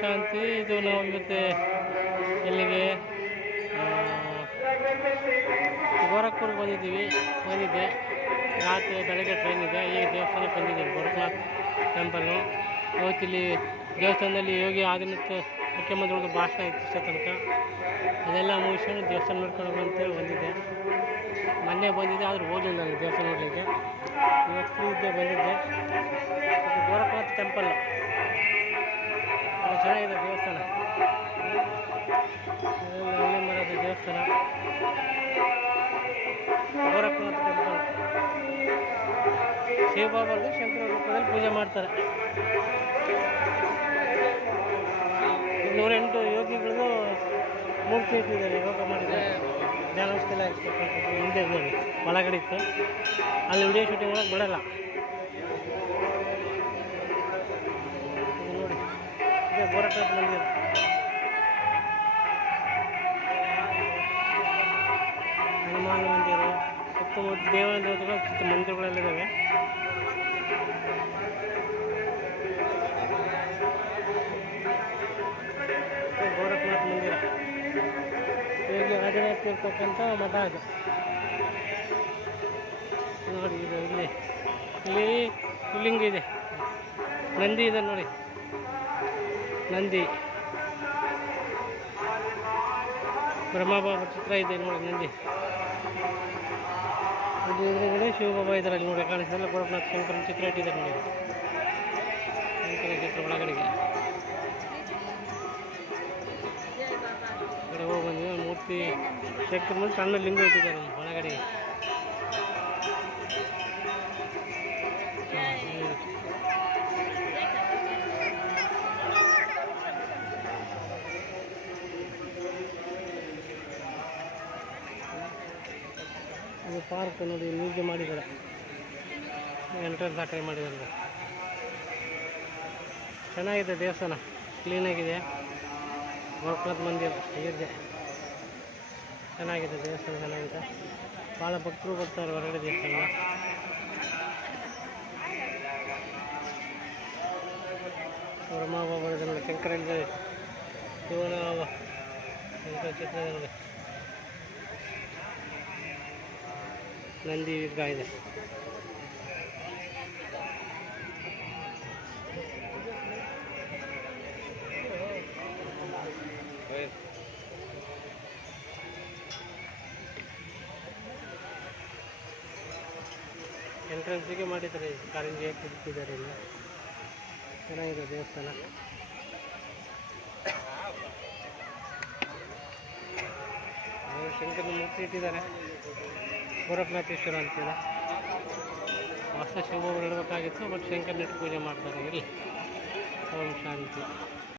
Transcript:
ಶಾಂತಿ. ಇದು ನಾವು ಇವತ್ತು ಎಲ್ಲಿಗೆ ಗೋರಖ್ಪುರ್ಗೆ ಬಂದಿದ್ದೆ. ರಾತ್ರಿ ಬೆಳಗ್ಗೆ ಟ್ರೈನ್ ಇದೆ. ಈಗ ದೇವಸ್ಥಾನಕ್ಕೆ ಬಂದಿದ್ದೀವಿ, ಗೋರಖ್ನಾಥ್ ಟೆಂಪಲ್ಲು. ಇವತ್ತಿಲ್ಲಿ ದೇವಸ್ಥಾನದಲ್ಲಿ ಯೋಗಿ ಆದಿತ್ಯನಾಥ್ ಮುಖ್ಯಮಂತ್ರಿಗಳು ಭಾಷಣ ಇತ್ತು ಇಷ್ಟ ತನಕ. ಅದೆಲ್ಲ ಮುಗಿಸ್ಕೊಂಡು ದೇವಸ್ಥಾನ ನೋಡ್ಕೊಂಡು ಅಂತೇಳಿ ಬಂದಿದ್ದೆ. ಮೊನ್ನೆ ಬಂದಿದ್ದೆ, ಆದರೂ ಹೋಗಲಿಲ್ಲ ನಾನು ದೇವಸ್ಥಾನ ನೋಡಲಿಕ್ಕೆ. ಇವತ್ತು ಫ್ರೀ ಇದ್ದೆ, ಬಂದಿದ್ದೆ. ಇದು ಗೋರಖ್ನಾಥ್ ಟೆಂಪಲ್ಲು. ಚೆನ್ನಾಗಿದೆ ದೇವಸ್ಥಾನ. ಹಳ್ಳಿ ಮರದ ದೇವಸ್ಥಾನ ಗೋರಖ್ನಾಥ್ ಟೆಂಪಲ್. ಶಿವಬಾಬಾಗೆ ಶಂಕರ ರೂಪದಲ್ಲಿ ಪೂಜೆ ಮಾಡ್ತಾರೆ. 108 ಯೋಗಿಗಳದ್ದು ಮೂರ್ತಿ ಇಟ್ಟಿದ್ದಾರೆ. ಯೋಗ ಮಾಡಿದ್ದಾರೆ, ಧ್ಯಾನಸ್ಥಳ ಇರ್ತಕ್ಕಂಥದ್ದು. ಮುಂದೆ ನೋಡಿ ಒಳಗಡೆ ಇತ್ತು, ಅಲ್ಲಿ ವಿಡಿಯೋ ಶೂಟಿಂಗ್ ಮಾಡೋಕ್ಕೆ ಬಿಡಲ್ಲ. ನೋಡಿ, ಇದೇ ಗೋರಖ್ನಾಥ್ ಮಂದಿರ. ಹನುಮಾನ ಮಂದಿರ, ಸುತ್ತಮುತ್ತ ದೇವತೆಗಳು, ಸುತ್ತ ಮಂದಿರಗಳೆಲ್ಲಿದ್ದಾವೆ. ಗೋರಖ್ನಾಥ್ ಮಂದಿರ ಯೋಗಿ ಆದಿನಾಥ್ ಇರ್ತಕ್ಕಂಥ ಮಠ ಅದು. ನೋಡಿ, ಇದು ಇಲ್ಲಿ ಶಿವಲಿಂಗ ಇದೆ, ನಂದಿ ಇದೆ ನೋಡಿ, ನಂದಿ. ಬ್ರಹ್ಮಬಾಬಾ ಚಿತ್ರ ಇದೆ ನೋಡಿ, ನಂದಿ. ಇದು ಎದುರುಗಡೆ ಶಿವಬಾಬಾ ಇದ್ದಾರೆ ಅಲ್ಲಿ ನೋಡಿ, ಕಾಣಿಸ್ತಲ್ಲ. ಗೋರಖ್ನಾಥ್ ಶಂಕರನ ಚಿತ್ರ ಇಟ್ಟಿದ್ದಾರೆ ನೋಡಿ, ಶಂಕರ ಚಿತ್ರ ಒಳಗಡೆಗೆ. ಕಡೆ ಹೋಗಿ ಬಂದ್ವಿ. ಮೂರ್ತಿ ಶಂಕರ ಮೇಲೆ ಸಣ್ಣ ಲಿಂಗ ಇಟ್ಟಿದ್ದಾರೆ ಒಳಗಡೆಗೆ. ಇದು ಪಾರ್ಕ್ ನೋಡಿ, ನೀರಿಗೆ ಮಾಡಿದ್ದಾರೆ. ಎಂಟ್ರೆನ್ಸ್ ಆ ಕಡೆ ಮಾಡಿದ್ದಾರೆ. ಚೆನ್ನಾಗಿದೆ ದೇವಸ್ಥಾನ, ಕ್ಲೀನಾಗಿದೆ. ಗೋರಖ್ನಾಥ್ ಮಂದಿರ ಇದೆ, ಚೆನ್ನಾಗಿದೆ ದೇವಸ್ಥಾನ, ಚೆನ್ನಾಗಿದೆ. ಭಾಳ ಭಕ್ತರು ಬರ್ತಾರೆ ಹೊರಗಡೆ ದೇವಸ್ಥಾನ. ಬ್ರಹ್ಮಬಾಬಾ ನೋಡಿ, ಶಂಕರನಿಂದ ಶಿವನ ಶಂಕರ ಚಿತ್ರ ನೋಡಿ, ನಂದಿ ವಿಗ್ರಹ ಇದೆ. ಎಂಟ್ರೆನ್ಸಿಗೆ ಮಾಡಿದ್ದಾರೆ, ಕಾರಂಜಿ ಕುದಿತಿದ್ದಾರೆ. ಇಲ್ಲ, ಚೆನ್ನಾಗಿದೆ ದೇವಸ್ಥಾನ. ಶಂಕರನ ಮೂರ್ತಿ ಇಟ್ಟಿದ್ದಾರೆ, ಗೋರಖ್ನಾಥೇಶ್ವರ ಅಂತೇಳಿ. ಹೊಸ ಶಿವಬಾಬು ಇಡಬೇಕಾಗಿತ್ತು, ಬಟ್ ಶಂಕರನಿಟ್ಟು ಪೂಜೆ ಮಾಡ್ತಾರೆ. ಇಲ್ಲಿ ಓಂ ಶಾಂತಿ.